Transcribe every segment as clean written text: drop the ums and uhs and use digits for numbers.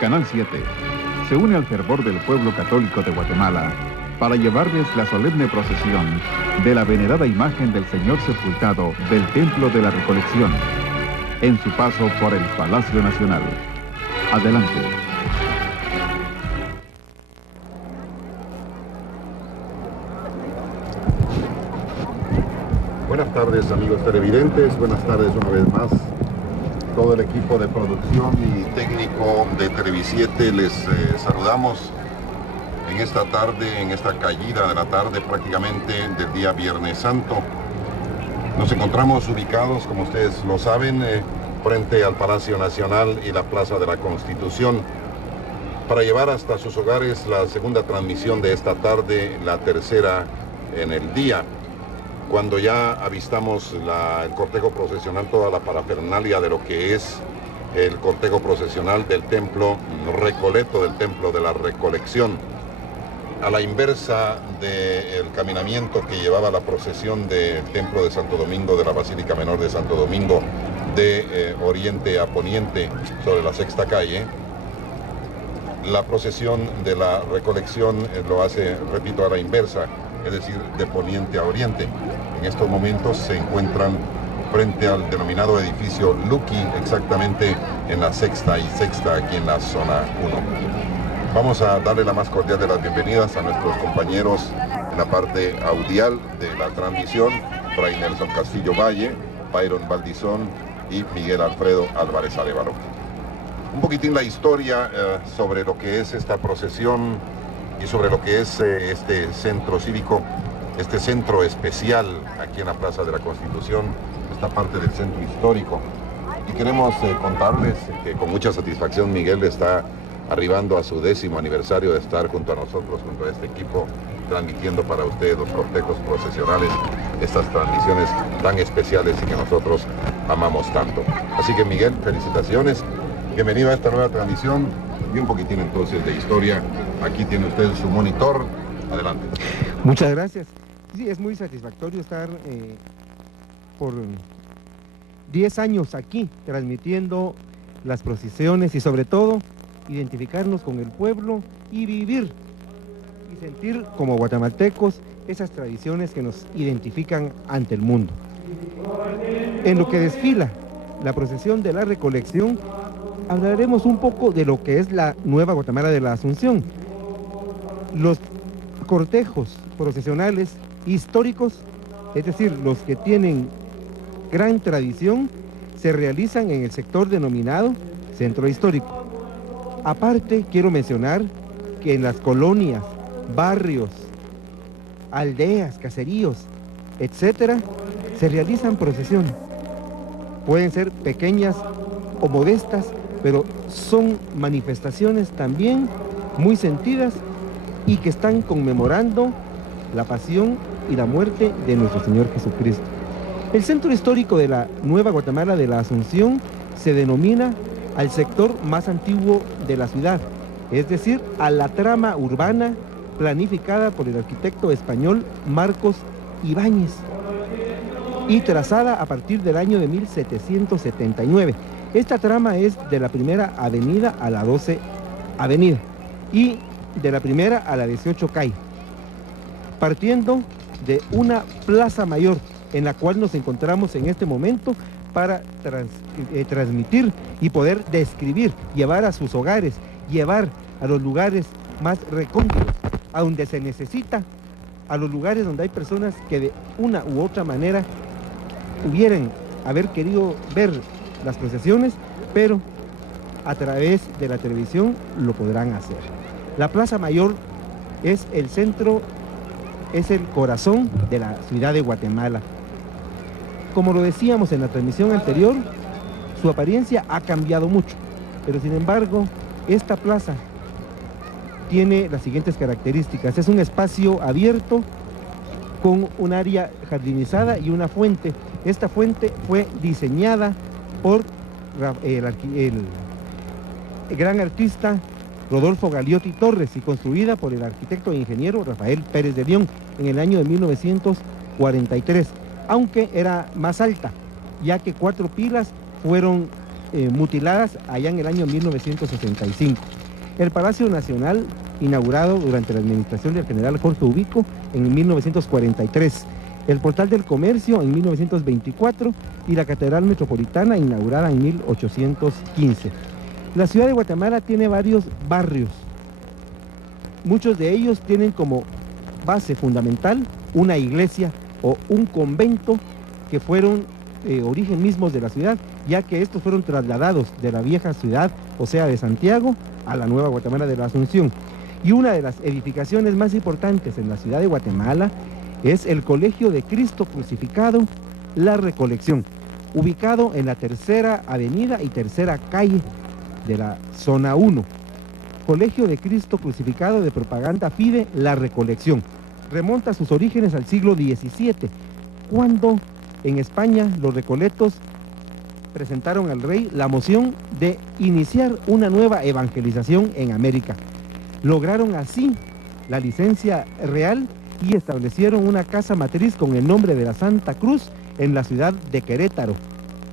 Canal 7 se une al fervor del pueblo católico de Guatemala para llevarles la solemne procesión de la venerada imagen del Señor sepultado del Templo de la Recolección en su paso por el Palacio Nacional. Adelante. Buenas tardes, amigos televidentes, buenas tardes una vez más. Todo el equipo de producción y técnico de Televisiete les saludamos en esta tarde, en esta caída de la tarde prácticamente del día Viernes Santo. Nos encontramos ubicados, como ustedes lo saben, frente al Palacio Nacional y la Plaza de la Constitución para llevar hasta sus hogares la segunda transmisión de esta tarde, la tercera en el día, cuando ya avistamos el cortejo procesional, toda la parafernalia de lo que es el cortejo procesional del templo Recoleto, del Templo de la Recolección. A la inversa del caminamiento que llevaba la procesión del Templo de Santo Domingo, de la Basílica Menor de Santo Domingo, de oriente a poniente sobre la Sexta Calle, la procesión de la Recolección lo hace, repito, a la inversa, es decir, de poniente a oriente. En estos momentos se encuentran frente al denominado edificio Lucky, exactamente en la Sexta y Sexta, aquí en la zona 1. Vamos a darle la más cordial de las bienvenidas a nuestros compañeros en la parte audial de la transmisión, Fray Nelson Castillo Valle, Byron Valdizón y Miguel Alfredo Álvarez Arévalo. Un poquitín la historia sobre lo que es esta procesión y sobre lo que es este centro cívico, este centro especial aquí en la Plaza de la Constitución, esta parte del centro histórico. Y queremos contarles que con mucha satisfacción Miguel está arribando a su 10º aniversario de estar junto a nosotros, junto a este equipo, transmitiendo para ustedes los cortejos procesionales, estas transmisiones tan especiales y que nosotros amamos tanto. Así que Miguel, felicitaciones, bienvenido a esta nueva transmisión y un poquitín entonces de historia. Aquí tiene usted su monitor, adelante. Muchas gracias. Sí, es muy satisfactorio estar por 10 años aquí transmitiendo las procesiones y sobre todo identificarnos con el pueblo y vivir y sentir como guatemaltecos esas tradiciones que nos identifican ante el mundo. En lo que desfila la procesión de la Recolección, hablaremos un poco de lo que es la Nueva Guatemala de la Asunción. Los cortejos procesionales históricos, es decir, los que tienen gran tradición, se realizan en el sector denominado Centro Histórico. Aparte, quiero mencionar que en las colonias, barrios, aldeas, caseríos, etcétera, se realizan procesiones. Pueden ser pequeñas o modestas, pero son manifestaciones también muy sentidas y que están conmemorando la pasión y la muerte de nuestro Señor Jesucristo. El centro histórico de la Nueva Guatemala de la Asunción se denomina al sector más antiguo de la ciudad, es decir, a la trama urbana planificada por el arquitecto español Marcos Ibáñez y trazada a partir del año de 1779. Esta trama es de la primera avenida a la 12 avenida y de la primera a la 18 calle, partiendo de una plaza mayor en la cual nos encontramos en este momento para transmitir y poder describir, llevar a sus hogares, llevar a los lugares más recónditos, a donde se necesita, a los lugares donde hay personas que de una u otra manera hubieran haber querido ver las procesiones, pero a través de la televisión lo podrán hacer. La Plaza Mayor es el centro, es el corazón de la ciudad de Guatemala. Como lo decíamos en la transmisión anterior, su apariencia ha cambiado mucho, pero sin embargo, esta plaza tiene las siguientes características. Es un espacio abierto con un área jardinizada y una fuente. Esta fuente fue diseñada por el gran artista Rodolfo Galiotti Torres y construida por el arquitecto e ingeniero Rafael Pérez de León en el año de 1943, aunque era más alta, ya que 4 pilas fueron mutiladas allá en el año 1965. El Palacio Nacional, inaugurado durante la administración del general Jorge Ubico en 1943. El Portal del Comercio en 1924 y la Catedral Metropolitana inaugurada en 1815. La ciudad de Guatemala tiene varios barrios. Muchos de ellos tienen como base fundamental una iglesia o un convento que fueron origen mismos de la ciudad, ya que estos fueron trasladados de la vieja ciudad, o sea, de Santiago, a la nueva Guatemala de la Asunción. Y una de las edificaciones más importantes en la ciudad de Guatemala es el Colegio de Cristo Crucificado, La Recolección, ubicado en la Tercera Avenida y Tercera Calle de la Zona 1. Colegio de Cristo Crucificado de Propaganda Fide, La Recolección. Remonta sus orígenes al siglo XVII, cuando en España los recoletos presentaron al rey la moción de iniciar una nueva evangelización en América. Lograron así la licencia real y establecieron una casa matriz con el nombre de la Santa Cruz en la ciudad de Querétaro,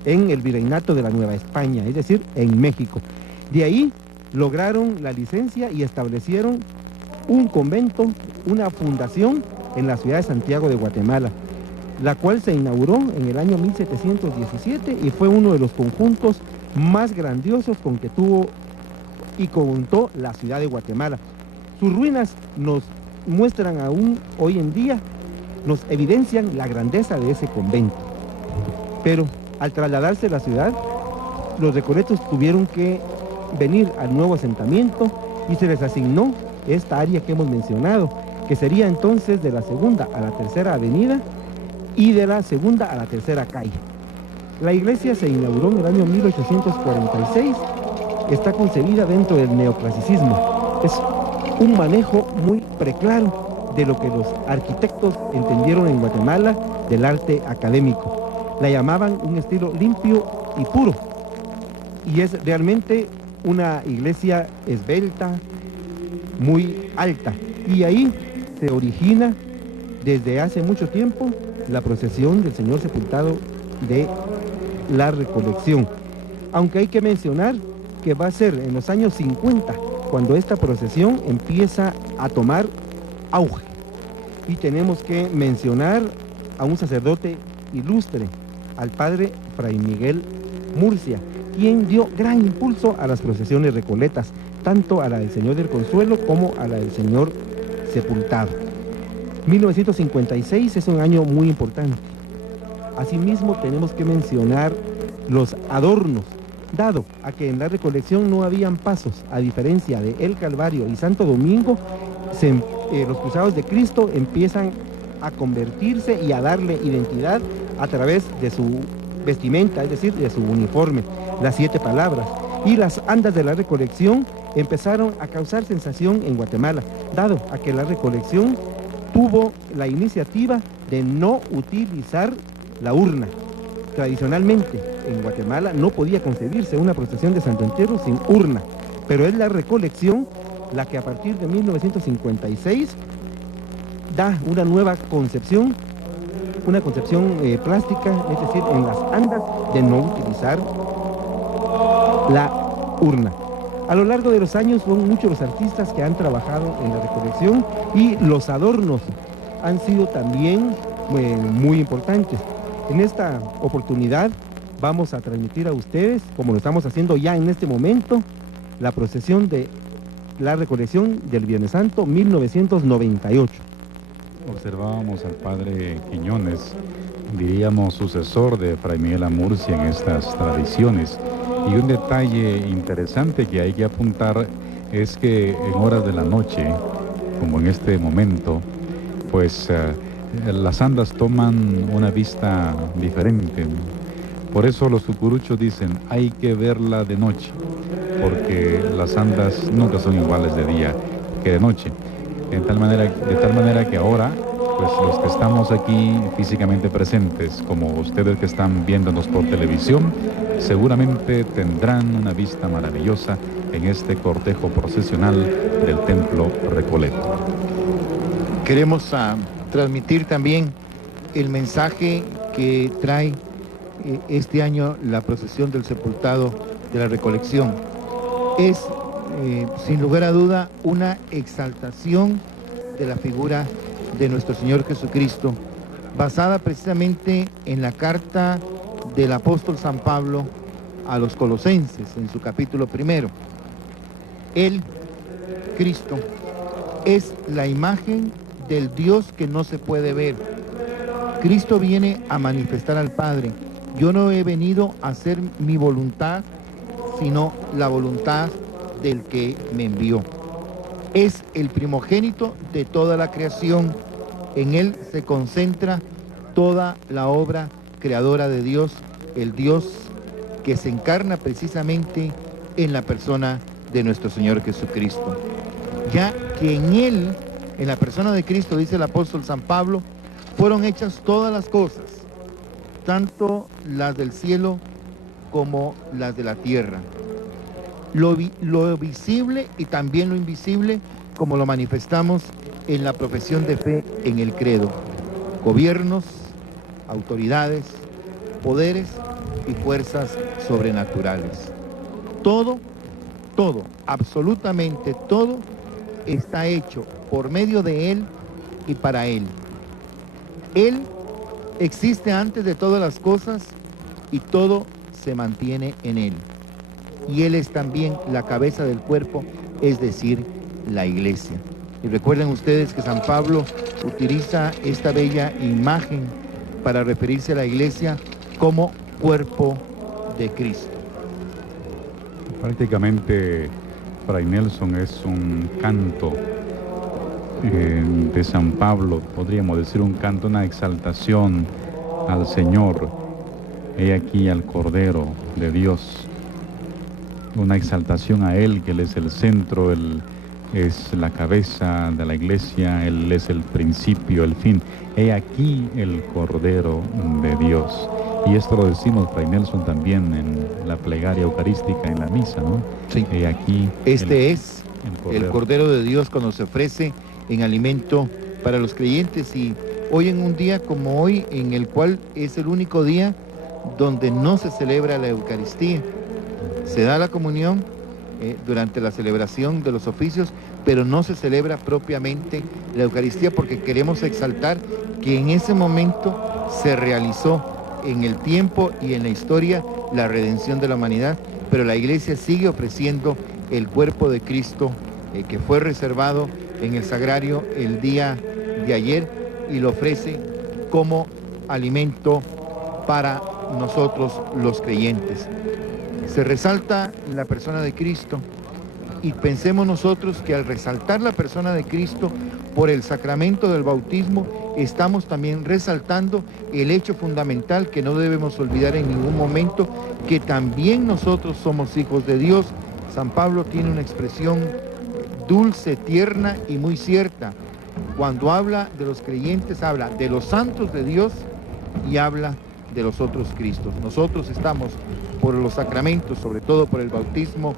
en el Virreinato de la Nueva España, es decir, en México. De ahí lograron la licencia y establecieron un convento, una fundación en la ciudad de Santiago de Guatemala, la cual se inauguró en el año 1717 y fue uno de los conjuntos más grandiosos con que tuvo y contó la ciudad de Guatemala. Sus ruinas nos muestran aún hoy en día, nos evidencian la grandeza de ese convento. Pero al trasladarse a la ciudad, los recoletos tuvieron que venir al nuevo asentamiento y se les asignó esta área que hemos mencionado, que sería entonces de la segunda a la tercera avenida y de la segunda a la tercera calle. La iglesia se inauguró en el año 1846, está concebida dentro del neoclasicismo. Es un manejo muy preclaro de lo que los arquitectos entendieron en Guatemala del arte académico. La llamaban un estilo limpio y puro, y es realmente una iglesia esbelta, muy alta, y ahí se origina desde hace mucho tiempo la procesión del Señor Sepultado de la Recolección. Aunque hay que mencionar que va a ser en los años 50 cuando esta procesión empieza a tomar auge. Y tenemos que mencionar a un sacerdote ilustre, al padre Fray Miguel Murcia, quien dio gran impulso a las procesiones recoletas, tanto a la del Señor del Consuelo como a la del Señor Sepultado. 1956 es un año muy importante. Asimismo, tenemos que mencionar los adornos, dado a que en la Recolección no habían pasos, a diferencia de El Calvario y Santo Domingo, los cruzados de Cristo empiezan a convertirse y a darle identidad a través de su vestimenta, es decir, de su uniforme, las 7 palabras. Y las andas de la Recolección empezaron a causar sensación en Guatemala, dado a que la Recolección tuvo la iniciativa de no utilizar la urna. Tradicionalmente en Guatemala no podía concebirse una procesión de Santo Entierro sin urna, pero es la Recolección la que a partir de 1956 da una nueva concepción, una concepción plástica, es decir, en las andas de no utilizar la urna. A lo largo de los años son muchos los artistas que han trabajado en la Recolección y los adornos han sido también muy importantes. En esta oportunidad vamos a transmitir a ustedes, como lo estamos haciendo ya en este momento, la procesión de la Recolección del Viernes Santo 1998. Observábamos al padre Quiñones, diríamos sucesor de Fray Miguel Murcia en estas tradiciones. Y un detalle interesante que hay que apuntar es que en horas de la noche, como en este momento, pues las andas toman una vista diferente. Por eso los cucuruchos dicen, hay que verla de noche, porque las andas nunca son iguales de día que de noche. De tal manera que ahora, pues los que estamos aquí físicamente presentes, como ustedes que están viéndonos por televisión, seguramente tendrán una vista maravillosa en este cortejo procesional del Templo Recoleto. Queremos transmitir también el mensaje que trae este año la procesión del sepultado de la recolección. Es, sin lugar a duda, una exaltación de la figura de nuestro Señor Jesucristo, basada precisamente en la carta del apóstol San Pablo a los Colosenses, en su capítulo 1. Él, Cristo, es la imagen del Dios que no se puede ver. Cristo viene a manifestar al Padre. Yo no he venido a hacer mi voluntad, sino la voluntad del que me envió. Es el primogénito de toda la creación. En él se concentra toda la obra creadora de Dios, el Dios que se encarna precisamente en la persona de nuestro Señor Jesucristo. Ya que en él, en la persona de Cristo, dice el apóstol San Pablo, fueron hechas todas las cosas, tanto las del cielo como las de la tierra. Lo visible y también lo invisible, como lo manifestamos en la profesión de fe en el credo. Gobiernos, autoridades, poderes y fuerzas sobrenaturales. Todo, absolutamente todo, está hecho por medio de Él y para Él. Él existe antes de todas las cosas y todo se mantiene en Él. Y Él es también la cabeza del cuerpo, es decir, la iglesia. Y recuerden ustedes que San Pablo utiliza esta bella imagen para referirse a la iglesia como cuerpo de Cristo. Prácticamente, Fray Nelson, es un canto de San Pablo, podríamos decir un canto, una exaltación al Señor. He aquí al Cordero de Dios, una exaltación a Él, que Él es el centro, Él es la cabeza de la iglesia, Él es el principio, el fin. He aquí el Cordero de Dios. Y esto lo decimos, Fray Nelson, también en la plegaria eucarística, en la misa, ¿no? Sí. He aquí este es el Cordero de Dios cuando se ofrece en alimento para los creyentes. Y hoy, en un día como hoy, en el cual es el único día donde no se celebra la Eucaristía, se da la comunión durante la celebración de los oficios, pero no se celebra propiamente la Eucaristía, porque queremos exaltar que en ese momento se realizó en el tiempo y en la historia la redención de la humanidad, pero la Iglesia sigue ofreciendo el cuerpo de Cristo que fue reservado en el sagrario el día de ayer, y lo ofrece como alimento para nosotros los creyentes. Se resalta la persona de Cristo, y pensemos nosotros que al resaltar la persona de Cristo por el sacramento del bautismo, estamos también resaltando el hecho fundamental que no debemos olvidar en ningún momento, que también nosotros somos hijos de Dios. San Pablo tiene una expresión dulce, tierna y muy cierta. Cuando habla de los creyentes, habla de los santos de Dios y habla de los otros Cristos. Nosotros estamos por los sacramentos, sobre todo por el bautismo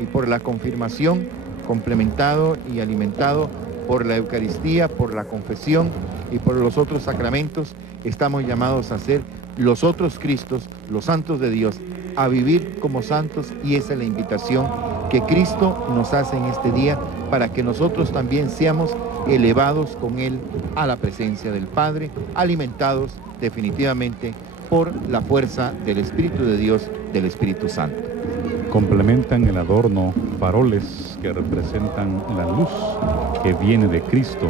y por la confirmación, complementado y alimentado por la Eucaristía, por la confesión y por los otros sacramentos. Estamos llamados a ser los otros Cristos, los santos de Dios, a vivir como santos, y esa es la invitación que Cristo nos hace en este día, para que nosotros también seamos elevados con Él a la presencia del Padre, alimentados definitivamente por la fuerza del Espíritu de Dios, del Espíritu Santo. Complementan el adorno faroles que representan la luz que viene de Cristo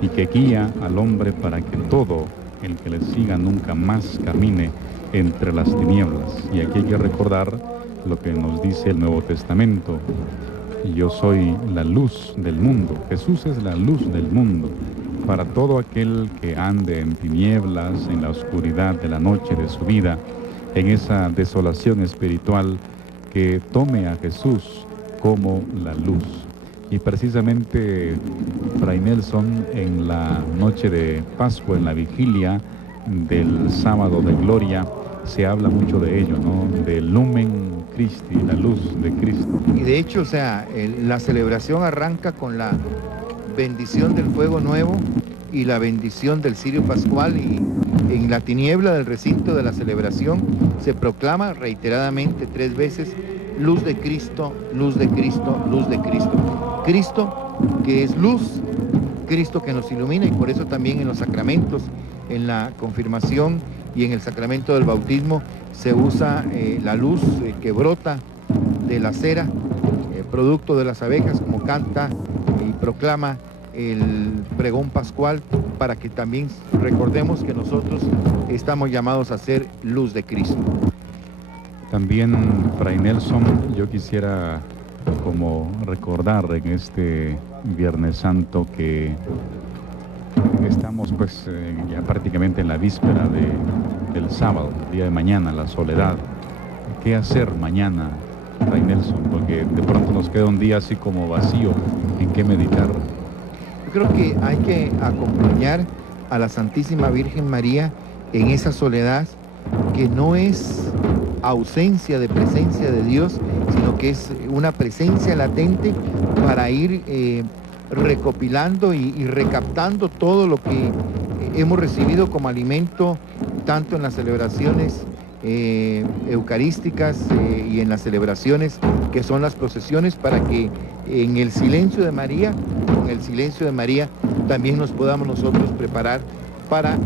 y que guía al hombre para que todo el que le siga nunca más camine entre las tinieblas. Y aquí hay que recordar lo que nos dice el Nuevo Testamento: yo soy la luz del mundo. Jesús es la luz del mundo para todo aquel que ande en tinieblas, en la oscuridad de la noche de su vida, en esa desolación espiritual, que tome a Jesús como la luz. Y precisamente, Fray Nelson, en la noche de Pascua, en la vigilia del sábado de gloria, se habla mucho de ello, ¿no? Del Lumen Christi, la luz de Cristo. Y de hecho, la celebración arranca con la bendición del fuego nuevo y la bendición del cirio pascual, y En la tiniebla del recinto de la celebración se proclama reiteradamente 3 veces: luz de Cristo, luz de Cristo, luz de Cristo. Cristo que es luz, Cristo que nos ilumina, y por eso también en los sacramentos, en la confirmación y en el sacramento del bautismo, se usa la luz que brota de la cera, producto de las abejas, como canta y proclama el pregón pascual, para que también recordemos que nosotros estamos llamados a ser luz de Cristo. También, Fray Nelson, yo quisiera como recordar en este Viernes Santo que estamos pues ya prácticamente en la víspera del sábado, el día de mañana, la soledad. ¿Qué hacer mañana, Fray Nelson? Porque de pronto nos queda un día así como vacío, ¿en qué meditar? Yo creo que hay que acompañar a la Santísima Virgen María en esa soledad, que no es ausencia de presencia de Dios, sino que es una presencia latente para ir recopilando y recaptando todo lo que hemos recibido como alimento, tanto en las celebraciones eucarísticas y en las celebraciones que son las procesiones, para que en el silencio de María, con el silencio de María, también nos podamos nosotros preparar para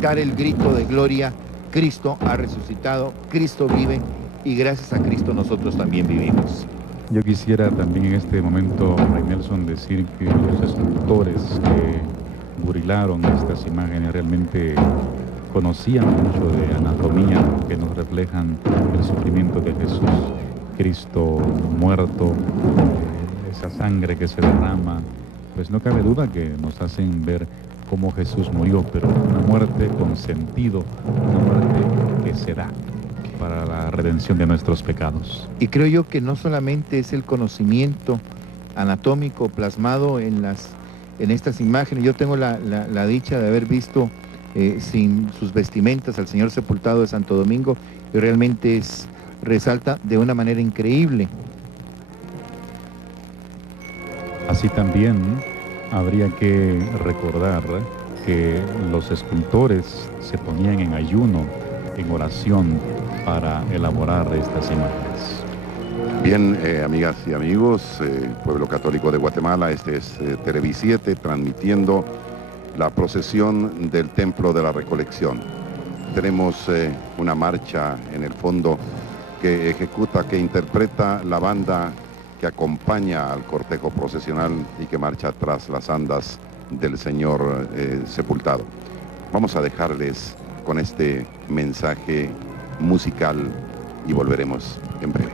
dar el grito de gloria: Cristo ha resucitado, Cristo vive, y gracias a Cristo nosotros también vivimos. Yo quisiera también en este momento, Fray Nelson, decir que los escultores que burilaron estas imágenes realmente conocían mucho de anatomía, que nos reflejan el sufrimiento de Jesús, Cristo muerto, esa sangre que se derrama. Pues no cabe duda que nos hacen ver cómo Jesús murió, pero una muerte con sentido, una muerte que se da para la redención de nuestros pecados. Y creo yo que no solamente es el conocimiento anatómico plasmado en estas imágenes. Yo tengo la dicha de haber visto sin sus vestimentas al Señor sepultado de Santo Domingo, y realmente resalta de una manera increíble. Así también habría que recordar que los escultores se ponían en ayuno, en oración, para elaborar estas imágenes. Bien, amigas y amigos, Pueblo Católico de Guatemala, este es Televi7 transmitiendo la procesión del Templo de la Recolección. Tenemos una marcha en el fondo que ejecuta, que interpreta la banda que acompaña al cortejo procesional y que marcha tras las andas del Señor sepultado. Vamos a dejarles con este mensaje musical y volveremos en breve.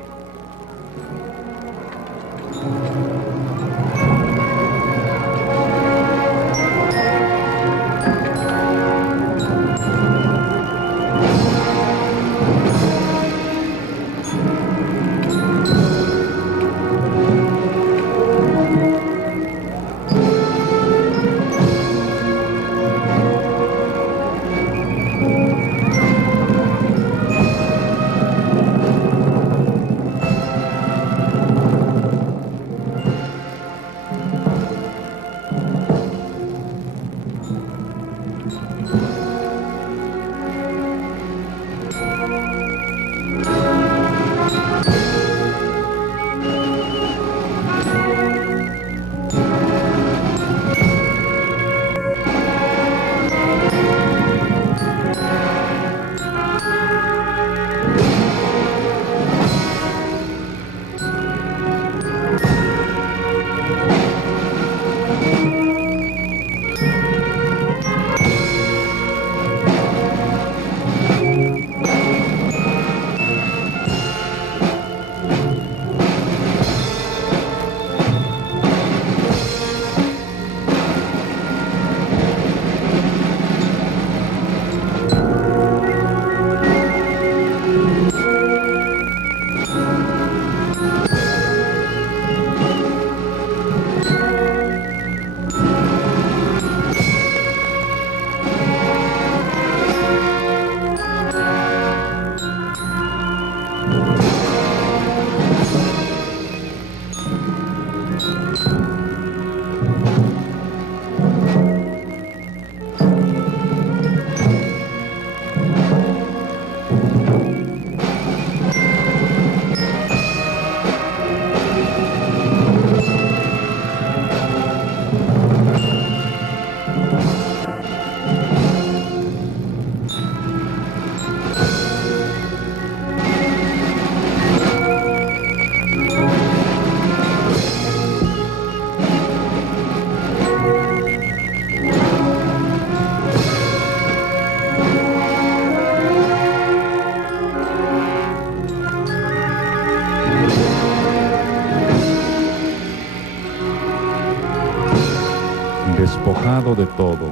despojado de todo,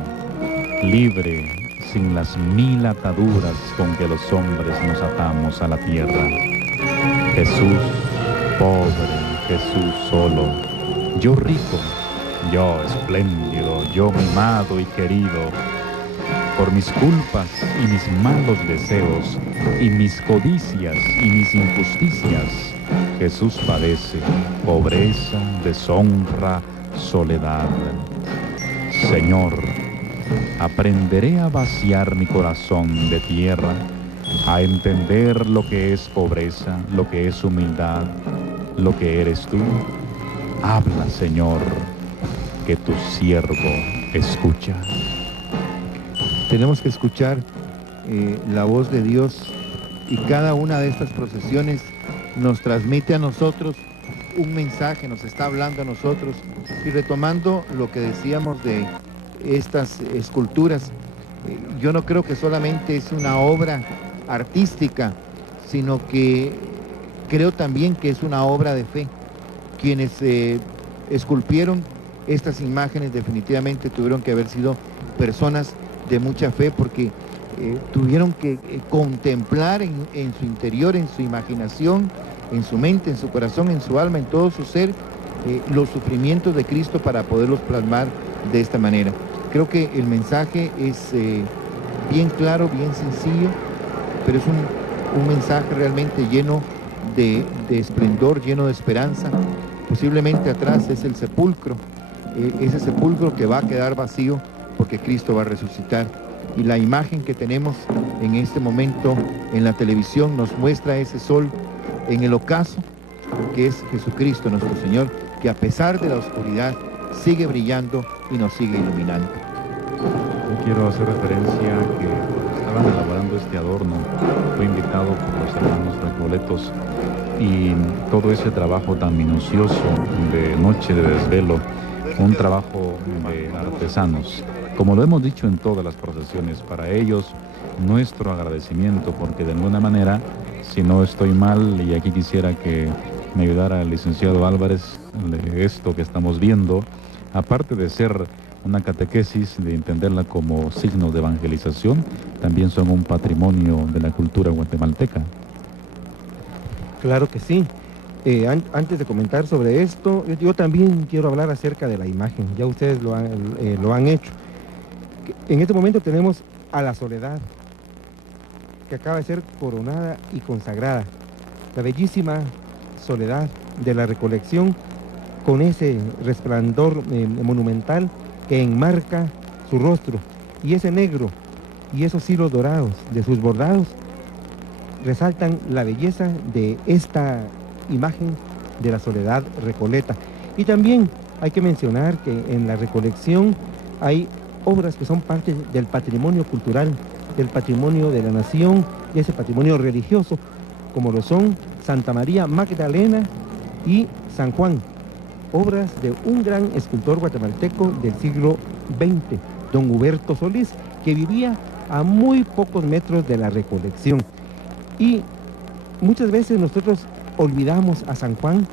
libre, sin las 1000 ataduras con que los hombres nos atamos a la tierra. Jesús pobre, Jesús solo, yo rico, yo espléndido, yo mimado y querido, por mis culpas y mis malos deseos, y mis codicias y mis injusticias, Jesús padece pobreza, deshonra, soledad. Señor, aprenderé a vaciar mi corazón de tierra, a entender lo que es pobreza, lo que es humildad, lo que eres tú. Habla, Señor, que tu siervo escucha. Tenemos que escuchar la voz de Dios, y cada una de estas procesiones nos transmite a nosotros un mensaje, nos está hablando a nosotros. Y retomando lo que decíamos de estas esculturas, yo no creo que solamente es una obra artística, sino que creo también que es una obra de fe. Quienes esculpieron estas imágenes definitivamente tuvieron que haber sido personas de mucha fe, porque tuvieron que contemplar en su interior, en su imaginación, en su mente, en su corazón, en su alma, en todo su ser, los sufrimientos de Cristo para poderlos plasmar de esta manera. Creo que el mensaje es bien claro, bien sencillo, pero es un mensaje realmente lleno de esplendor, lleno de esperanza. Posiblemente atrás es el sepulcro, ese sepulcro que va a quedar vacío porque Cristo va a resucitar. Y la imagen que tenemos en este momento en la televisión nos muestra ese sol en el ocaso, que es Jesucristo nuestro Señor, que a pesar de la oscuridad sigue brillando y nos sigue iluminando. Yo quiero hacer referencia a que cuando estaban elaborando este adorno, fue invitado por los hermanos recoletos, y todo ese trabajo tan minucioso de noche de desvelo, un trabajo de artesanos. Como lo hemos dicho en todas las procesiones, para ellos nuestro agradecimiento, porque de alguna manera, si no estoy mal, y aquí quisiera que me ayudara el licenciado Álvarez, esto que estamos viendo, aparte de ser una catequesis, de entenderla como signos de evangelización, también son un patrimonio de la cultura guatemalteca. Claro que sí. Antes de comentar sobre esto, yo también quiero hablar acerca de la imagen. Ya ustedes lo han hecho. En este momento tenemos a la Soledad, que acaba de ser coronada y consagrada. La bellísima Soledad de la Recolección, con ese resplandor monumental que enmarca su rostro, y ese negro y esos hilos dorados de sus bordados resaltan la belleza de esta imagen de la Soledad Recoleta. Y también hay que mencionar que en la Recolección hay obras que son parte del patrimonio cultural, del patrimonio de la nación y ese patrimonio religioso, como lo son Santa María Magdalena y San Juan, obras de un gran escultor guatemalteco del siglo XX, don Huberto Solís, que vivía a muy pocos metros de la Recolección. Y muchas veces nosotros olvidamos a San Juan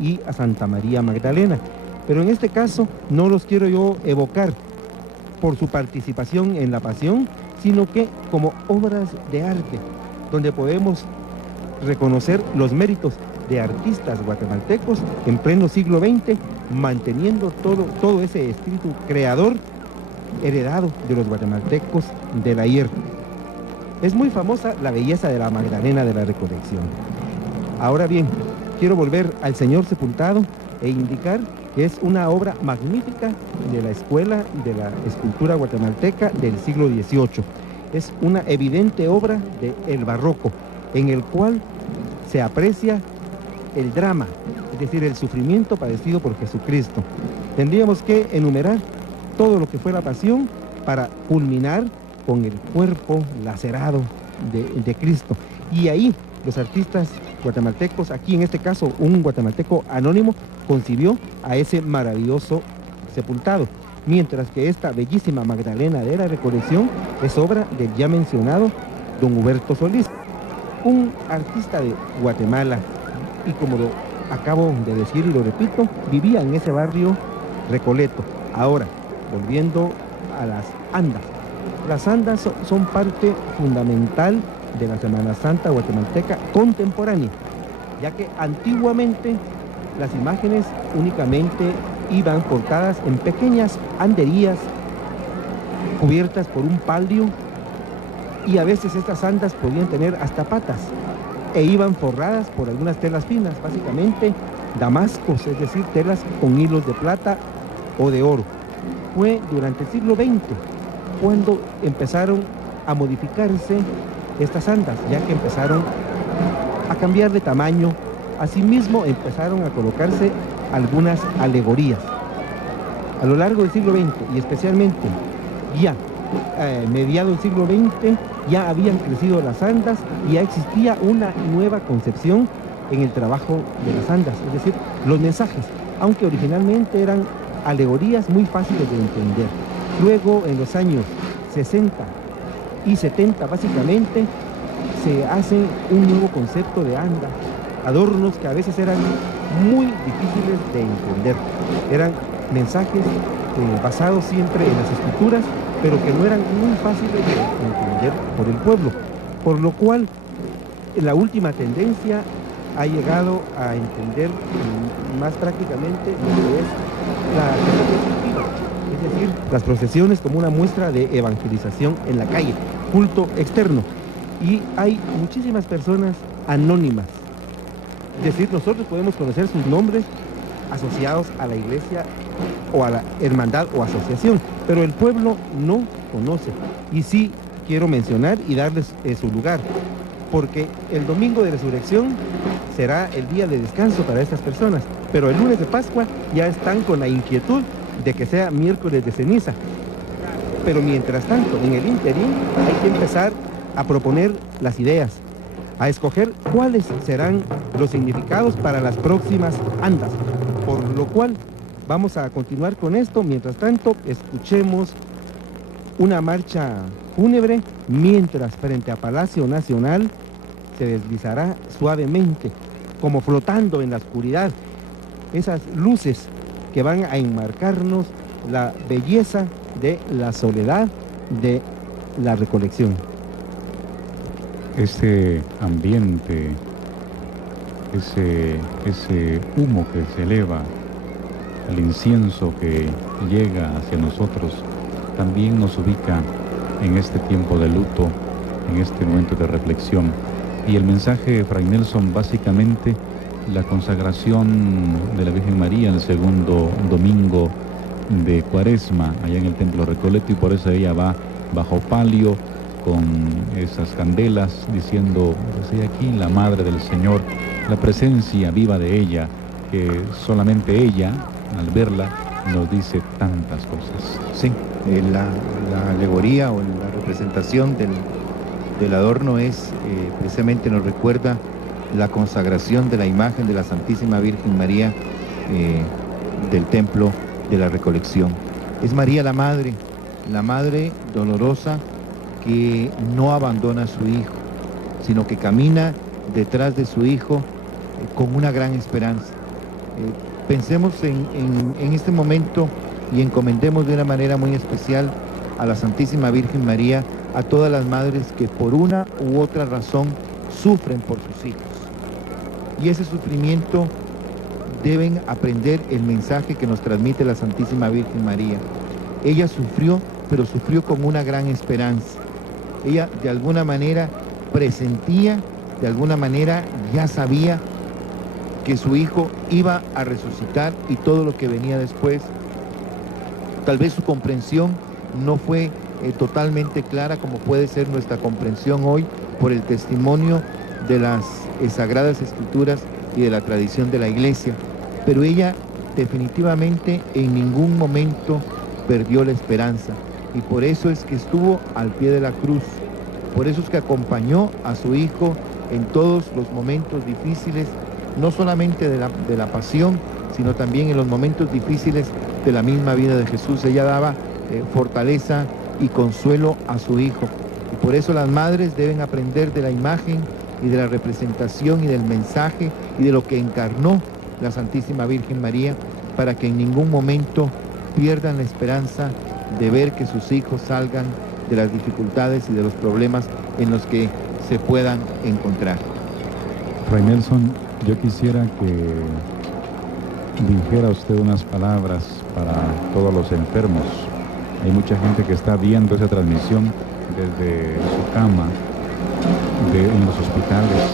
y a Santa María Magdalena, pero en este caso no los quiero yo evocar por su participación en la Pasión, sino que como obras de arte, donde podemos reconocer los méritos de artistas guatemaltecos en pleno siglo XX, manteniendo todo ese espíritu creador heredado de los guatemaltecos del ayer. Es muy famosa la belleza de la Magdalena de la Recolección. Ahora bien, quiero volver al Señor Sepultado e indicar que es una obra magnífica de la Escuela de la Escultura Guatemalteca del siglo XVIII. Es una evidente obra del barroco, en el cual se aprecia el drama, es decir, el sufrimiento padecido por Jesucristo. Tendríamos que enumerar todo lo que fue la Pasión para culminar con el cuerpo lacerado de Cristo. Y ahí los artistas guatemaltecos, aquí en este caso un guatemalteco anónimo, concibió a ese maravilloso sepultado, mientras que esta bellísima Magdalena de la Recolección es obra del ya mencionado don Huberto Solís, un artista de Guatemala, y como lo acabo de decir y lo repito, vivía en ese barrio Recoleto. Ahora, volviendo a las andas. Las andas son parte fundamental de la Semana Santa guatemalteca contemporánea, ya que antiguamente las imágenes únicamente iban portadas en pequeñas anderías cubiertas por un palio, y a veces estas andas podían tener hasta patas e iban forradas por algunas telas finas, básicamente damascos, es decir, telas con hilos de plata o de oro. Fue durante el siglo XX cuando empezaron a modificarse estas andas, ya que empezaron a cambiar de tamaño. Asimismo empezaron a colocarse algunas alegorías. A lo largo del siglo XX y especialmente ya mediado del siglo XX ya habían crecido las andas y ya existía una nueva concepción en el trabajo de las andas, es decir, los mensajes, aunque originalmente eran alegorías muy fáciles de entender. Luego, en los años 60 y 70, básicamente, se hace un nuevo concepto de anda, adornos que a veces eran muy difíciles de entender. Eran mensajes basados siempre en las escrituras, pero que no eran muy fáciles de entender por el pueblo, por lo cual la última tendencia ha llegado a entender más prácticamente lo que es la perspectiva, es decir, las procesiones como una muestra de evangelización en la calle, culto externo. Y hay muchísimas personas anónimas, es decir, nosotros podemos conocer sus nombres asociados a la iglesia o a la hermandad o asociación, pero el pueblo no conoce. Y sí quiero mencionar y darles su lugar, porque el domingo de resurrección será el día de descanso para estas personas, pero el lunes de Pascua ya están con la inquietud de que sea miércoles de ceniza. Pero mientras tanto, en el interín hay que empezar a proponer las ideas, a escoger cuáles serán los significados para las próximas andas, por lo cual vamos a continuar con esto. Mientras tanto, escuchemos una marcha fúnebre, mientras frente a Palacio Nacional se deslizará suavemente, como flotando en la oscuridad, esas luces que van a enmarcarnos la belleza de la soledad de la recolección. Este ambiente, ese humo que se eleva, el incienso que llega hacia nosotros, también nos ubica en este tiempo de luto, en este momento de reflexión. Y el mensaje de Fray Nelson, básicamente, la consagración de la Virgen María el segundo domingo de Cuaresma, allá en el Templo Recoleto, y por eso ella va bajo palio, con esas candelas, diciendo, pues aquí la Madre del Señor, la presencia viva de ella, que solamente ella, al verla, nos dice tantas cosas. Sí, la alegoría o la representación del adorno es, precisamente nos recuerda la consagración de la imagen de la Santísima Virgen María del Templo de la Recolección. Es María la Madre dolorosa, que no abandona a su hijo, sino que camina detrás de su hijo con una gran esperanza. Pensemos en este momento y encomendemos de una manera muy especial a la Santísima Virgen María, a todas las madres que por una u otra razón sufren por sus hijos. Y ese sufrimiento deben aprender el mensaje que nos transmite la Santísima Virgen María. Ella sufrió, pero sufrió con una gran esperanza. Ella de alguna manera presentía, de alguna manera ya sabía que su hijo iba a resucitar y todo lo que venía después. Tal vez su comprensión no fue totalmente clara como puede ser nuestra comprensión hoy por el testimonio de las Sagradas Escrituras y de la tradición de la Iglesia, pero ella definitivamente en ningún momento perdió la esperanza. Y por eso es que estuvo al pie de la cruz, por eso es que acompañó a su hijo en todos los momentos difíciles, no solamente de la pasión, sino también en los momentos difíciles de la misma vida de Jesús. Ella daba fortaleza y consuelo a su hijo. Y por eso las madres deben aprender de la imagen y de la representación y del mensaje y de lo que encarnó la Santísima Virgen María, para que en ningún momento pierdan la esperanza de ver que sus hijos salgan de las dificultades y de los problemas en los que se puedan encontrar. Fray Nelson, yo quisiera que dijera usted unas palabras para todos los enfermos. Hay mucha gente que está viendo esa transmisión desde su cama, en los hospitales,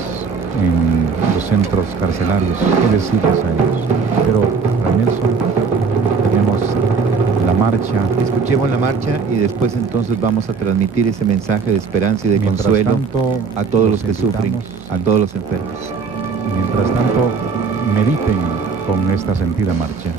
en los centros carcelarios. ¿Qué decirles a ellos? Pero, Fray Nelson, tenemos la marcha. Escuchemos la marcha y después entonces vamos a transmitir ese mensaje de esperanza y de consuelo a todos los que sufren, a todos los enfermos. Mientras tanto, mediten con esta sentida marcha.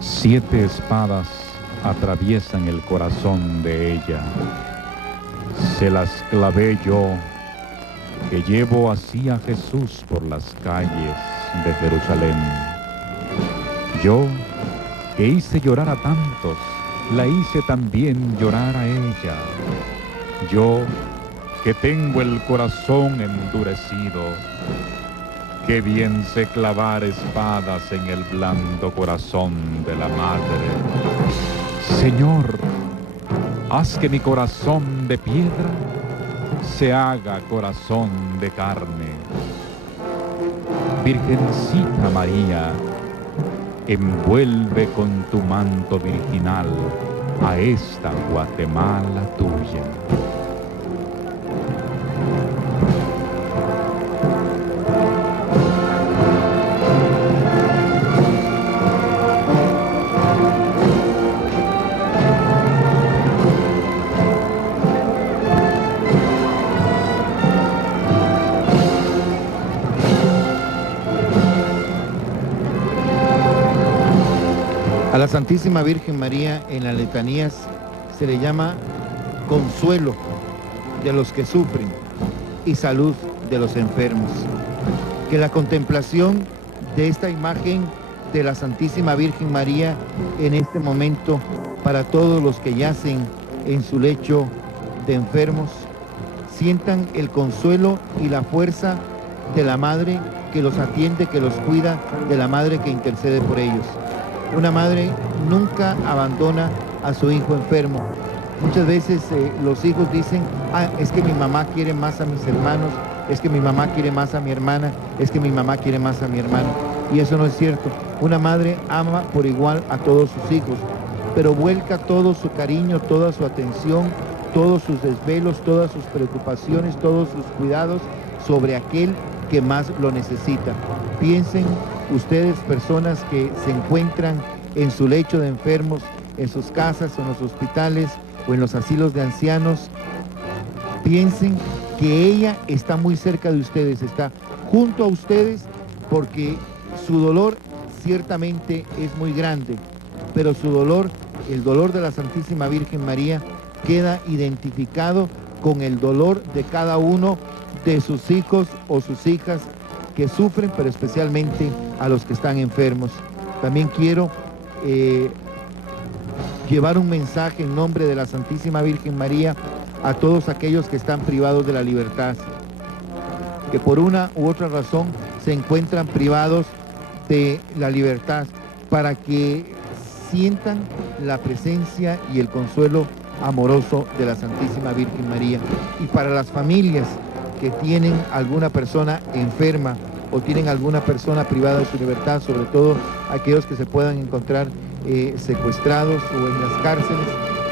Siete espadas atraviesan el corazón de ella. Se las clavé yo, que llevo así a Jesús por las calles de Jerusalén. Yo, que hice llorar a tantos, la hice también llorar a ella. Yo, que tengo el corazón endurecido, qué bien sé clavar espadas en el blando corazón de la madre. Señor, haz que mi corazón de piedra se haga corazón de carne. Virgencita María, envuelve con tu manto virginal a esta Guatemala tuya. A la Santísima Virgen María en las letanías se le llama consuelo de los que sufren y salud de los enfermos. Que la contemplación de esta imagen de la Santísima Virgen María en este momento para todos los que yacen en su lecho de enfermos sientan el consuelo y la fuerza de la Madre que los atiende, que los cuida, de la Madre que intercede por ellos. Una madre nunca abandona a su hijo enfermo. Muchas veces los hijos dicen, es que mi mamá quiere más a mis hermanos, es que mi mamá quiere más a mi hermana, es que mi mamá quiere más a mi hermano. Y eso no es cierto. Una madre ama por igual a todos sus hijos, pero vuelca todo su cariño, toda su atención, todos sus desvelos, todas sus preocupaciones, todos sus cuidados sobre aquel que más lo necesita. Piensen ustedes, personas que se encuentran en su lecho de enfermos, en sus casas o en los hospitales o en los asilos de ancianos, piensen que ella está muy cerca de ustedes, está junto a ustedes, porque su dolor ciertamente es muy grande, pero su dolor, el dolor de la Santísima Virgen María, queda identificado con el dolor de cada uno de sus hijos o sus hijas que sufren, pero especialmente a los que están enfermos. También quiero llevar un mensaje en nombre de la Santísima Virgen María a todos aquellos que están privados de la libertad, que por una u otra razón se encuentran privados de la libertad, para que sientan la presencia y el consuelo amoroso de la Santísima Virgen María. Y para las familias que tienen alguna persona enferma o tienen alguna persona privada de su libertad, sobre todo aquellos que se puedan encontrar secuestrados o en las cárceles,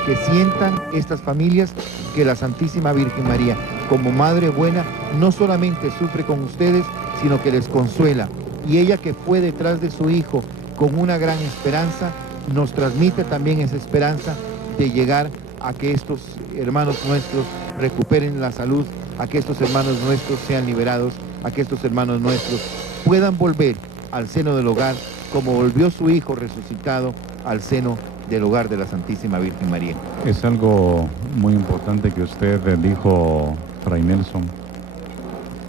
que sientan estas familias que la Santísima Virgen María, como Madre buena, no solamente sufre con ustedes, sino que les consuela. Y ella, que fue detrás de su hijo con una gran esperanza, nos transmite también esa esperanza de llegar a que estos hermanos nuestros recuperen la salud, a que estos hermanos nuestros sean liberados, a que estos hermanos nuestros puedan volver al seno del hogar, como volvió su hijo resucitado al seno del hogar de la Santísima Virgen María. Es algo muy importante que usted dijo, Fray Nelson.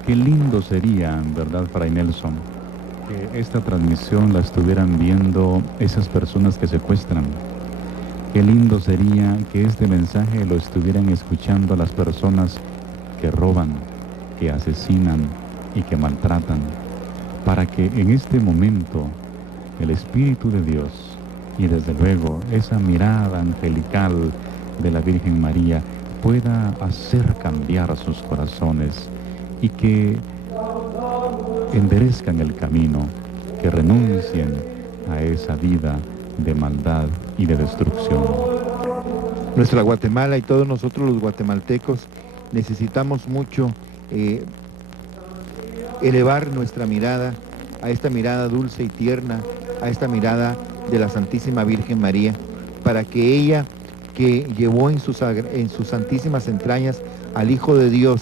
Qué lindo sería, ¿verdad, Fray Nelson?, que esta transmisión la estuvieran viendo esas personas que secuestran. Qué lindo sería que este mensaje lo estuvieran escuchando las personas que roban, que asesinan y que maltratan, para que en este momento el Espíritu de Dios y desde luego esa mirada angelical de la Virgen María pueda hacer cambiar sus corazones y que enderezcan el camino, que renuncien a esa vida de maldad y de destrucción. Nuestra Guatemala y todos nosotros los guatemaltecos necesitamos mucho elevar nuestra mirada a esta mirada dulce y tierna, a esta mirada de la Santísima Virgen María, para que ella, que llevó en sus santísimas entrañas al Hijo de Dios,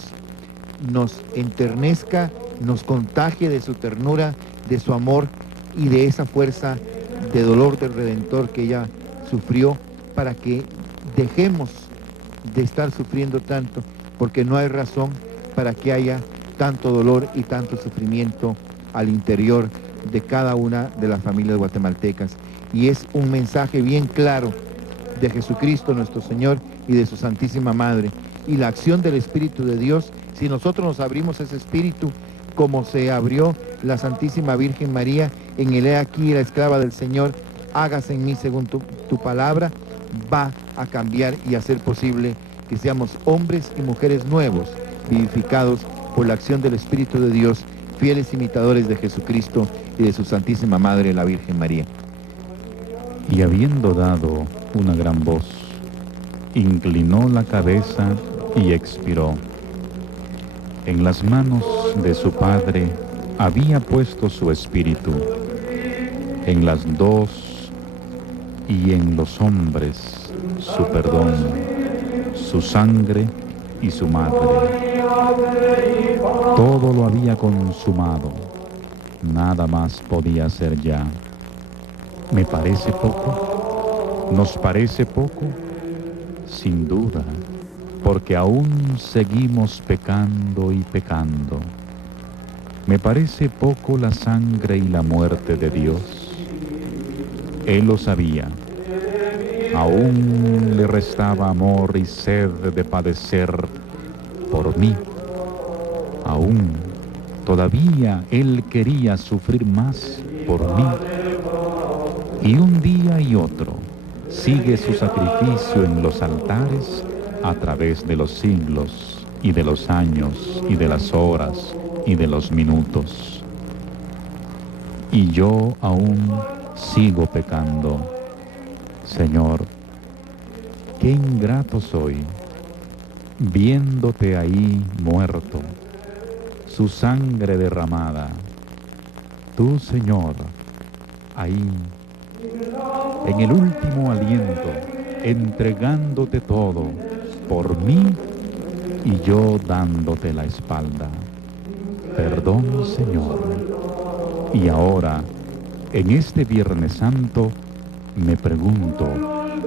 nos enternezca, nos contagie de su ternura, de su amor y de esa fuerza de dolor del Redentor que ella sufrió, para que dejemos de estar sufriendo tanto, porque no hay razón para que haya tanto dolor y tanto sufrimiento al interior de cada una de las familias guatemaltecas. Y es un mensaje bien claro de Jesucristo nuestro Señor y de su Santísima Madre, y la acción del Espíritu de Dios. Si nosotros nos abrimos ese Espíritu, como se abrió la Santísima Virgen María en el "He aquí la esclava del Señor, hágase en mí según tu palabra", va a cambiar y hacer posible que seamos hombres y mujeres nuevos, vivificados por la acción del Espíritu de Dios, fieles imitadores de Jesucristo y de su Santísima Madre, la Virgen María. Y habiendo dado una gran voz, inclinó la cabeza y expiró. En las manos de su Padre había puesto su espíritu, en las dos y en los hombres su perdón, su sangre y su madre. Todo lo había consumado, nada más podía ser ya. ¿Me parece poco? ¿Nos parece poco? Sin duda, porque aún seguimos pecando y pecando. ¿Me parece poco la sangre y la muerte de Dios? Él lo sabía. Aún le restaba amor y sed de padecer por mí. Aún, todavía Él quería sufrir más por mí. Y un día y otro sigue su sacrificio en los altares a través de los siglos y de los años y de las horas y de los minutos. Y yo aún sigo pecando. Señor, qué ingrato soy, viéndote ahí muerto, su sangre derramada. Tú, Señor, ahí, en el último aliento, entregándote todo por mí, y yo dándote la espalda. Perdón, Señor. Y ahora, en este Viernes Santo, me pregunto,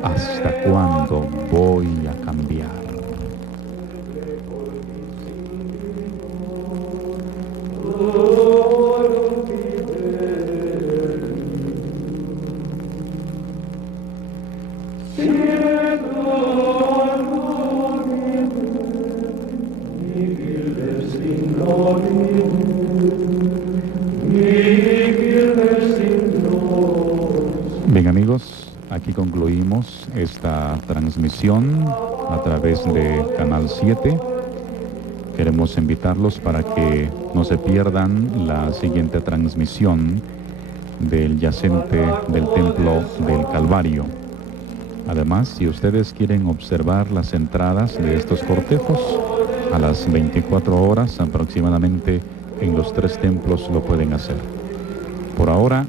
¿hasta cuándo voy a cambiar? Bien, amigos, aquí concluimos esta transmisión a través de Canal 7. Queremos invitarlos para que no se pierdan la siguiente transmisión del yacente del Templo del Calvario. Además, si ustedes quieren observar las entradas de estos cortejos, a las 24 horas aproximadamente en los 3 templos lo pueden hacer. Por ahora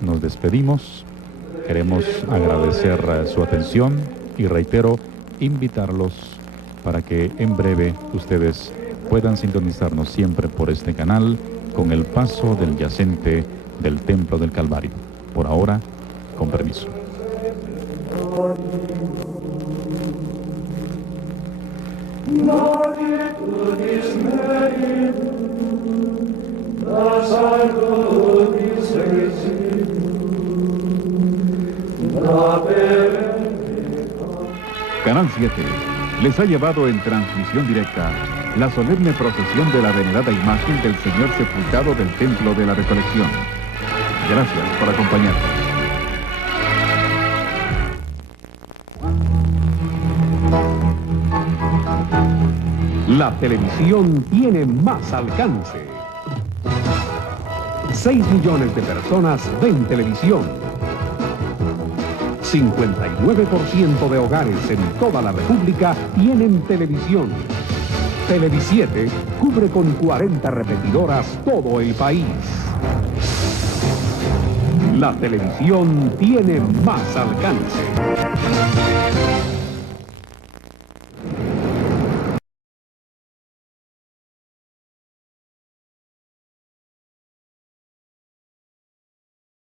nos despedimos. Queremos agradecer su atención y reitero, invitarlos para que en breve ustedes puedan sintonizarnos siempre por este canal con el paso del yacente del Templo del Calvario. Por ahora, con permiso. Canal 7 les ha llevado en transmisión directa la solemne procesión de la venerada imagen del Señor sepultado del Templo de la Recolección. Gracias por acompañarnos. La televisión tiene más alcance. 6 millones de personas ven televisión. 59% de hogares en toda la República tienen televisión. Televisiete cubre con 40 repetidoras todo el país. La televisión tiene más alcance.